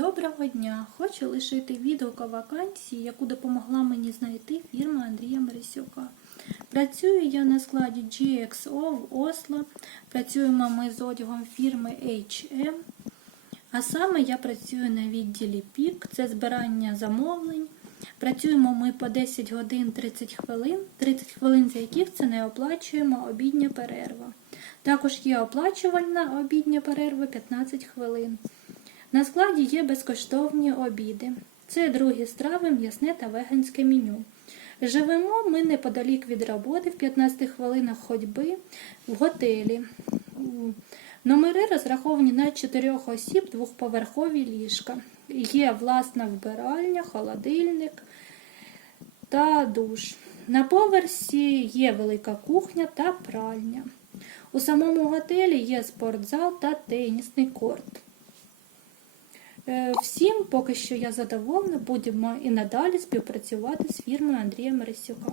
Доброго дня! Хочу лишити відгук вакансії, яку допомогла мені знайти фірма Андрія Мересюка. Працюю я на складі GXO в Осло. Працюємо ми з одягом фірми H&M. А саме я працюю на відділі ПІК, це збирання замовлень. Працюємо ми по 10 годин 30 хвилин, 30 хвилин, за яких це не оплачуємо обідня перерва. Також є оплачувальна обідня перерва 15 хвилин. На складі є безкоштовні обіди. Це другі страви, м'ясне та веганське меню. Живемо ми неподалік від роботи в 15 хвилинах ходьби в готелі. Номери розраховані на 4 осіб, двохповерхові ліжка. Є власна вбиральня, холодильник та душ. На поверсі є велика кухня та пральня. У самому готелі є спортзал та тенісний корт. Е, Всім поки що я задоволена, будемо і надалі співпрацювати з фірмою Андрія Мересюка.